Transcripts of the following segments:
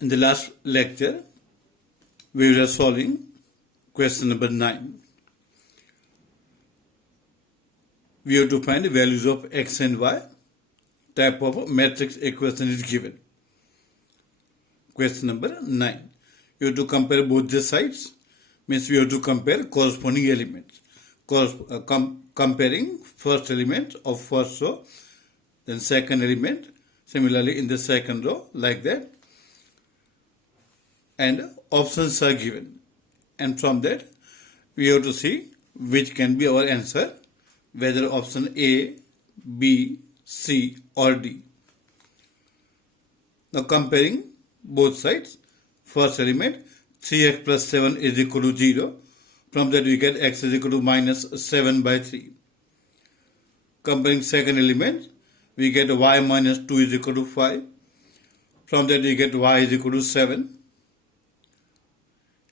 In the last lecture, we were solving question number 9. We have to find the values of x and y. Type of matrix equation is given. Question number 9. You have to compare both the sides. Means we have to compare corresponding elements. Comparing first element of first row, then second element, similarly in the second row, like that. And options are given. And from that, we have to see which can be our answer, whether option A, B, C or D. Now comparing both sides, first element 3x plus 7 is equal to 0. From that we get x is equal to minus 7 by 3. Comparing second element, we get y minus 2 is equal to 5. From that we get y is equal to 7.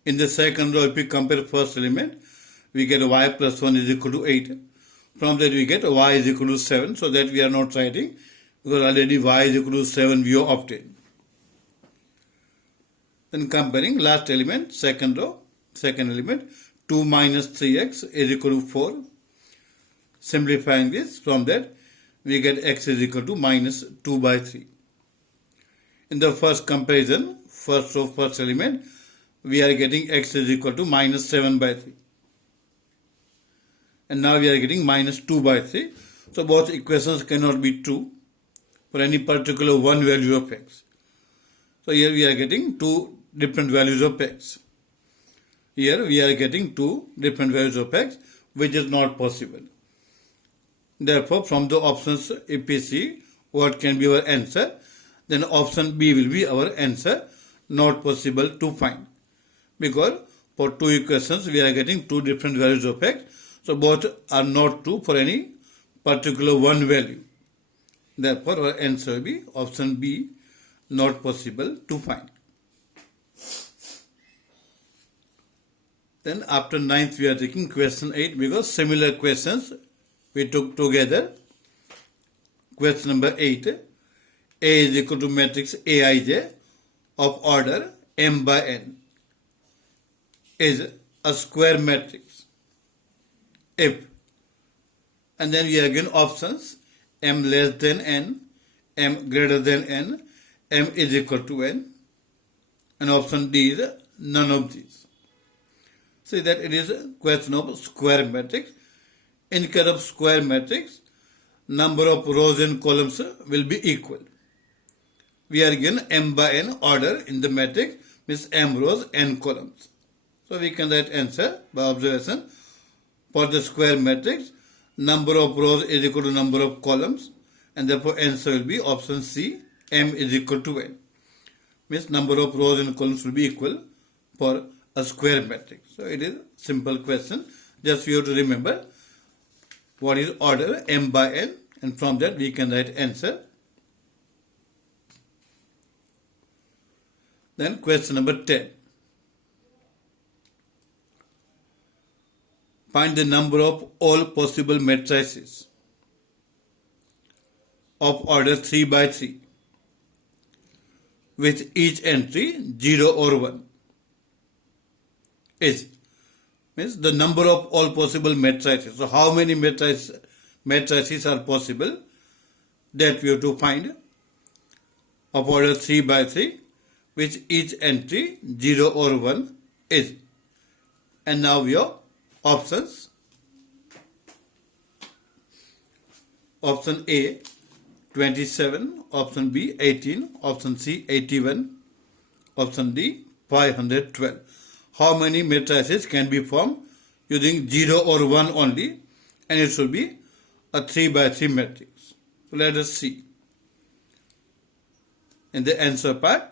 In the second row, if we compare first element, we get y plus 1 is equal to 8. From that we get y is equal to 7, so that we are not writing, because already y is equal to 7 we have obtained. Then comparing last element, second row, second element, 2 minus 3x is equal to 4. Simplifying this, from that we get x is equal to minus 2 by 3. In the first comparison, first row, first element, we are getting x is equal to minus 7 by 3. And now we are getting minus 2 by 3. So both equations cannot be true for any particular one value of x. So here we are getting two different values of x. Here we are getting two different values of x, which is not possible. Therefore, from the options, if we see what can be our answer, then option B will be our answer, not possible to find. Because for two equations, we are getting two different values of x. So both are not true for any particular one value. Therefore, our answer will be option B, not possible to find. Then after 9th, we are taking question 8, because similar questions we took together. Question number 8. A is equal to matrix Aij of order m by n is a square matrix if, and then we are given options, m less than n, m greater than n, m is equal to n, and option D is none of these. See that it is a question of square matrix. In case of square matrix, number of rows and columns will be equal. We are given m by n order in the matrix, means m rows, n columns. So we can write answer by observation. For the square matrix, number of rows is equal to number of columns, and therefore answer will be option C, m is equal to n. Means number of rows and columns will be equal for a square matrix. So it is a simple question. Just you have to remember what is order m by n, and from that we can write answer. Then question number 10. Find the number of all possible matrices of order 3 by 3 with each entry 0 or 1 is, means the number of all possible matrices. So how many matrices are possible, that we have to find, of order 3 by 3 which each entry 0 or 1 is. And now we have options. Option A 27, option B 18, option C 81, option D 512. How many matrices can be formed using 0 or 1 only, and it should be a 3 by 3 matrix. So let us see. In the answer part,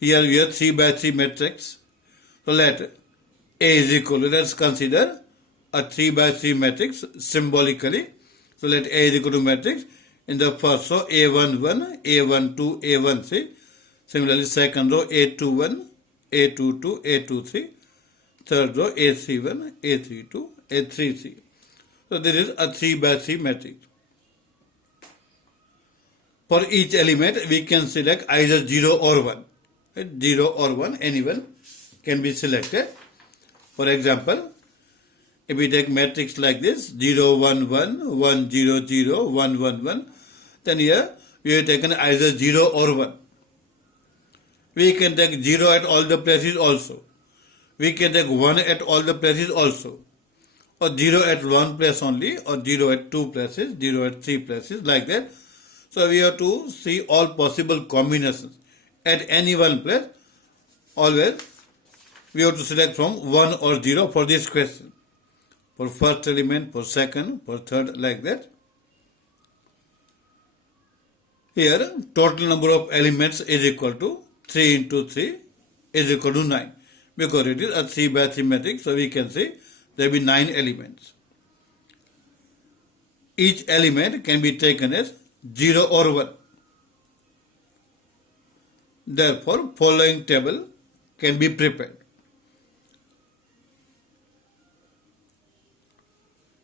here we have 3 by 3 matrix. So let A is equal to, let's consider a 3 by 3 matrix symbolically. So let A is equal to matrix in the first row A11, A12, A13. Similarly, second row A21, A22, A23. Third row A31, A32, A33. So this is a 3 by 3 matrix. For each element, we can select either 0 or 1. 0 or 1, anyone can be selected. For example, if we take matrix like this, 0, 1, 1, 1, 0, 0, 1, 1, 1, then here we have taken either 0 or 1. We can take 0 at all the places also. We can take 1 at all the places also. Or 0 at one place only, or 0 at two places, 0 at three places, like that. So we have to see all possible combinations. At any one place, always we have to select from 1 or 0 for this question. For first element, for second, for third, like that. Here, total number of elements is equal to 3 into 3 is equal to 9. Because it is a 3 by 3 matrix, so we can say there will be 9 elements. Each element can be taken as 0 or 1. Therefore, following table can be prepared.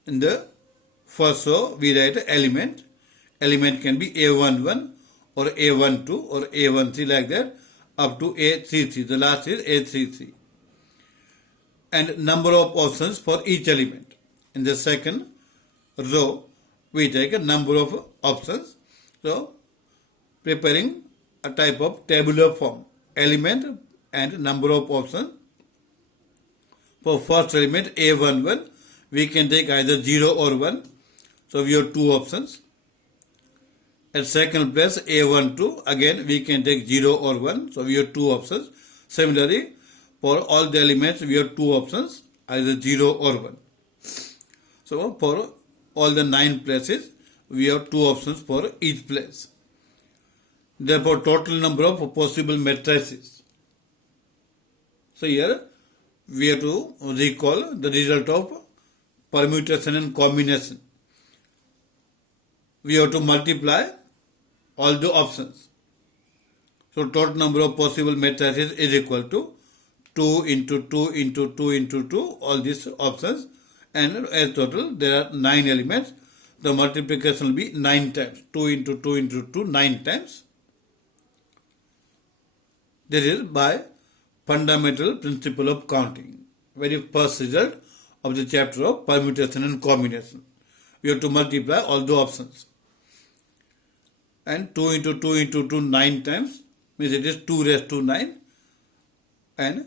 In the first row, we write element. Element can be A11 or A12 or A13, like that, up to A33. The last is A33. And number of options for each element. In the second row, we take a number of options. So, preparing a type of tabular form. Element and number of options. For first element A11, we can take either 0 or 1. So, we have two options. At second place A12, again we can take 0 or 1. So, we have two options. Similarly, for all the elements, we have two options, either 0 or 1. So, for all the 9 places, we have two options for each place. Therefore, total number of possible matrices. So, here we have to recall the result of permutation and combination. We have to multiply all the options. So, total number of possible matrices is equal to 2 into 2 into 2 into 2, all these options, and as total there are 9 elements. The multiplication will be 9 times. 2 into 2 into 2, 9 times. This is by fundamental principle of counting. Very first result of the chapter of permutation and combination. We have to multiply all the options. And 2 into 2 into 2, 9 times, means it is 2 raised to 9. And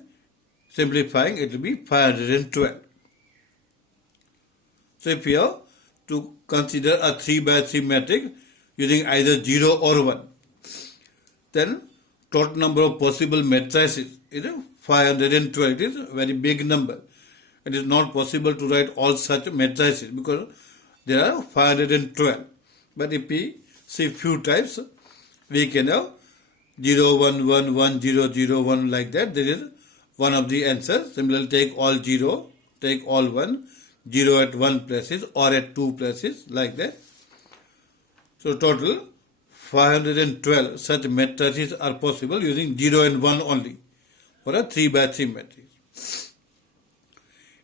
simplifying, it will be 512. So if you have to consider a 3 by 3 matrix using either 0 or 1, then total number of possible matrices is 512. It is a very big number. It is not possible to write all such matrices because there are 512. But if we see few types, we can have 0, 1, 1, 1, 0, 0, 1, like that. There is one of the answers. Similarly, take all 0, take all 1, 0 at one places or at two places, like that. So total 512 such matrices are possible using 0 and 1 only for a 3 by 3 matrix.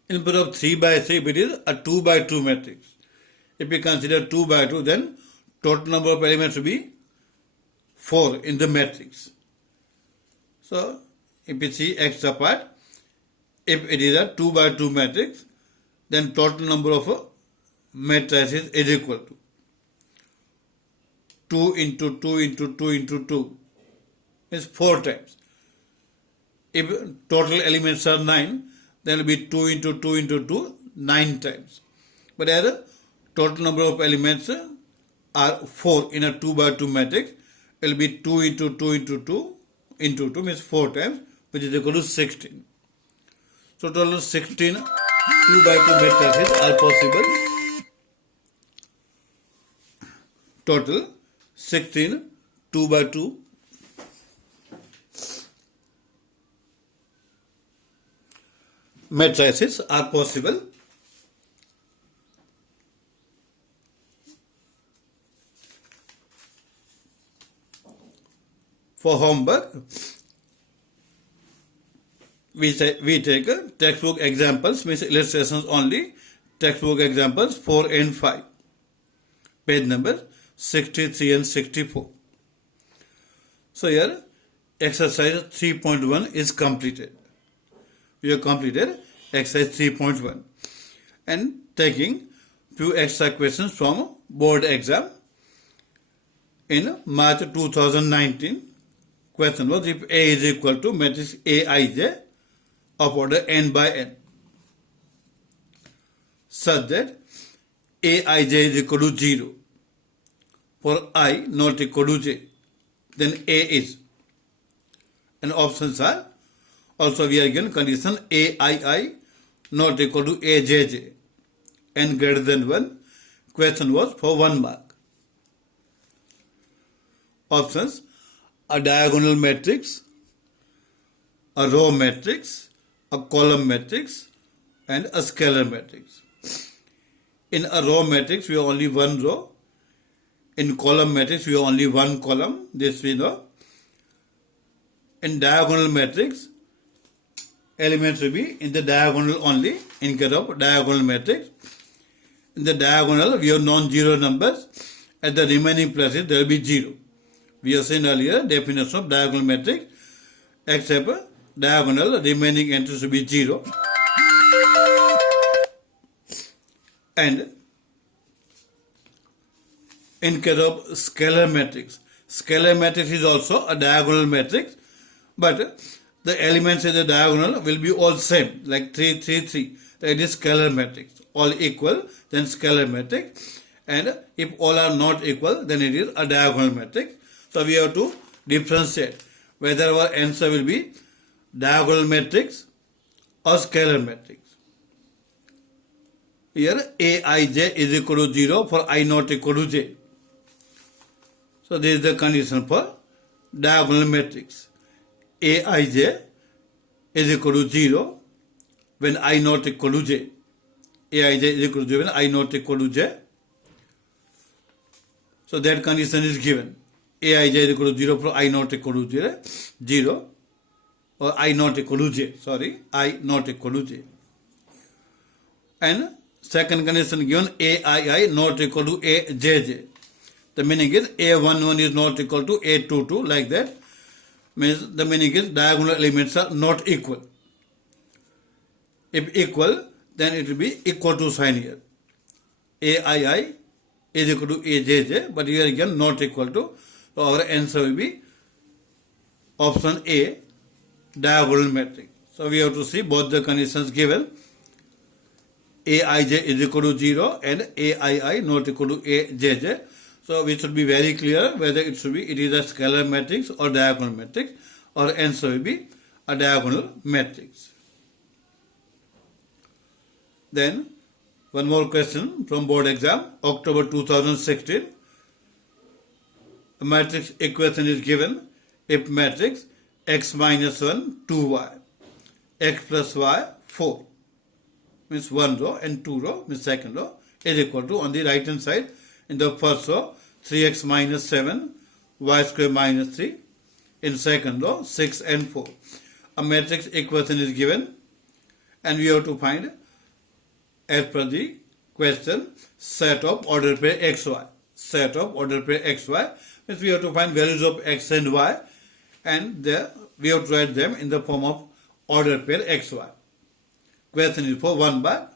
Instead of 3 by 3, it is a 2 by 2 matrix. If we consider 2 by 2, then total number of elements will be 4 in the matrix. So, if we see X apart, if it is a 2 by 2 matrix, then total number of matrices is equal to 2 into 2 into 2 into 2 is 4 times. If total elements are 9, then it will be 2 into 2 into 2, 9 times. But as total number of elements are 4 in a 2 by 2 matrix, it will be 2 into 2 into 2 into 2 means 4 times, which is equal to 16. So total 16 2 by 2 matrices are possible. Total 16 2 by 2 matrices are possible. For homework, we take textbook examples, means illustrations only, textbook examples 4 and 5, page number 63 and 64. So here, exercise 3.1 is completed. We have completed exercise 3.1 and taking few extra questions from board exam. In March 2019, question was if A is equal to matrix Aij of order n by n, such that Aij is equal to 0 for I not equal to j, then A is. And options are, also we are given condition Aii not equal to Ajj, n greater than 1. Question was for 1 mark. Options: a diagonal matrix, a row matrix, a column matrix, and a scalar matrix. In a row matrix, we have only one row. In column matrix, we have only one column. This we know. In diagonal matrix, elements will be in the diagonal only in case of diagonal matrix. In the diagonal, we have non-zero numbers. At the remaining places, there will be 0. We have seen earlier definition of diagonal matrix, except diagonal remaining entries will be 0. And in case of scalar matrix is also a diagonal matrix, but the elements in the diagonal will be all same, like 3, 3, 3. That is scalar matrix. All equal, then scalar matrix. And if all are not equal, then it is a diagonal matrix. So we have to differentiate whether our answer will be diagonal matrix or scalar matrix. Here Aij is equal to 0 for I not equal to j. So this is the condition for diagonal matrix. Aij is equal to 0 when I not equal to j. Aij is equal to 0 when I not equal to j. So that condition is given. Aij is equal to 0 for I not equal to 0 or I not equal to j. I not equal to j. And second condition given Aii not equal to Ajj. The meaning is A11 is not equal to A22, like that. Means the meaning is diagonal elements are not equal. If equal, then it will be equal to sign here. Aii is equal to Ajj, but here again not equal to. So our answer will be option A, diagonal matrix. So we have to see both the conditions given. Aij is equal to 0 and Aii not equal to Ajj. So we should be very clear whether it is a scalar matrix or diagonal matrix. Our answer will be a diagonal matrix. Then one more question from board exam, October 2016. A matrix equation is given if matrix x minus 1, 2y, x plus y, 4, means one row, and two row, means second row, is equal to, on the right hand side, in the first row, 3x minus 7, y square minus 3, in second row, 6 and 4. A matrix equation is given and we have to find, as per the question, set of order pair xy. Set of order pair xy means we have to find values of x and y, and there we have to write them in the form of order pair xy. Question is for 1 bar.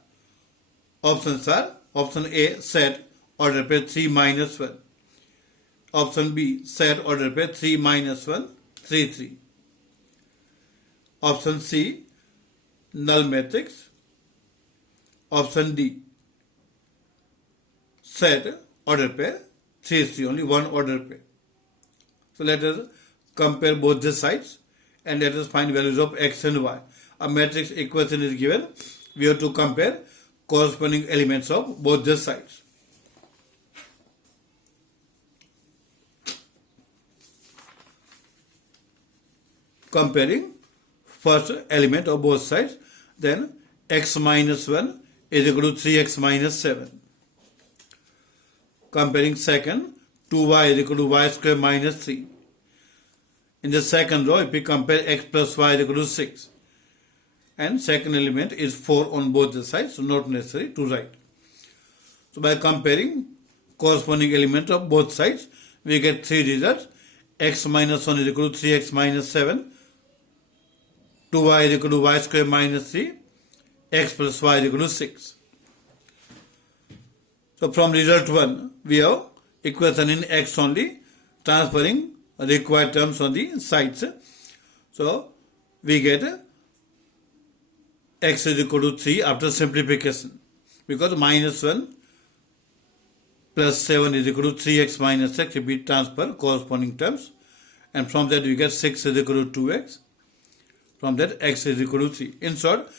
Options are option A, set order pair 3 minus 1. Option B, set order pair 3 minus 1, 3, 3. Option C, null matrix. Option D, set order pair 3, 3, only one order pair. So let us compare both the sides and let us find values of x and y. A matrix equation is given. We have to compare corresponding elements of both the sides. Comparing first element of both sides, then x minus 1 is equal to 3x minus 7. Comparing second, 2y is equal to y square minus 3. In the second row, if we compare x plus y is equal to 6. And second element is 4 on both the sides, so not necessary to write. So by comparing corresponding element of both sides, we get three results. x minus 1 is equal to 3x minus 7, 2y is equal to y square minus 3, x plus y is equal to 6. So from result 1, we have equation in x only, transferring required terms on the sides. So we get x is equal to 3 after simplification, because minus 1 plus 7 is equal to 3x minus x if we transfer corresponding terms, and from that we get 6 is equal to 2x, from that x is equal to 3. In short,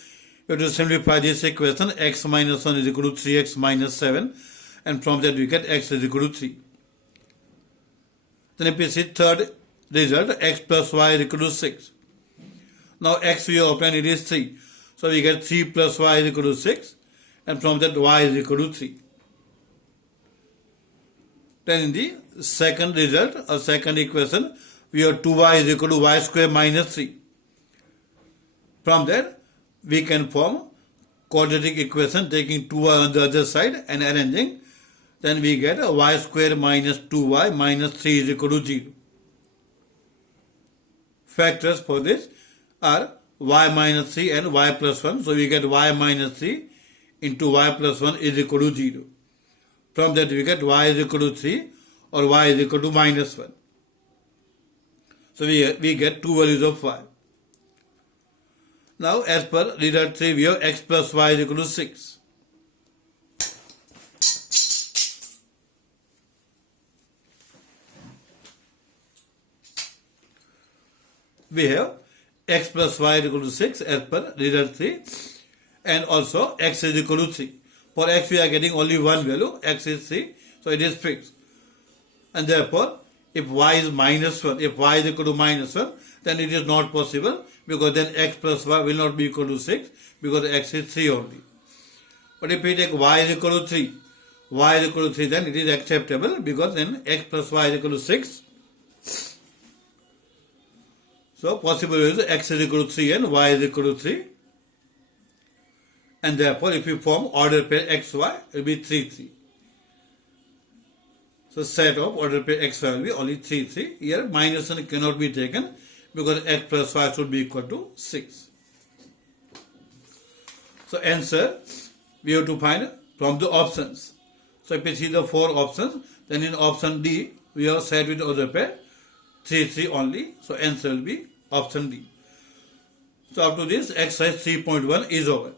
we have to simplify this equation. X minus 1 is equal to 3x minus 7, and from that we get x is equal to 3. Then if we see third result, x plus y is equal to 6. Now x we have obtained, it is 3. So we get 3 plus y is equal to 6, and from that y is equal to 3. Then in the second result or second equation, we have 2y is equal to y square minus 3. From that, we can form quadratic equation taking 2y on the other side and arranging. Then we get a y square minus 2y minus 3 is equal to 0. Factors for this are y minus 3 and y plus 1. So we get y minus 3 into y plus 1 is equal to 0. From that we get y is equal to 3 or y is equal to minus 1. So we get two values of y. Now as per result 3, we have x plus y is equal to 6. We have x plus y is equal to 6 as per result 3, and also x is equal to 3. For x we are getting only one value, x is 3, so it is fixed. And therefore, if y is minus 1, if y is equal to minus 1, then it is not possible, because then x plus y will not be equal to 6, because x is 3 only. But if we take y is equal to 3, y is equal to 3, then it is acceptable, because then x plus y is equal to 6. So possible is x is equal to 3 and y is equal to 3. And therefore, if you form order pair xy, it will be 3, 3. So set of order pair xy will be only 3, 3. Here minus 1 cannot be taken, because x plus y should be equal to 6. So answer we have to find from the options. So if we see the 4 options, then in option D we have set with order pair 3, 3 only. So answer will be option D. So up to this exercise 3.1 is over.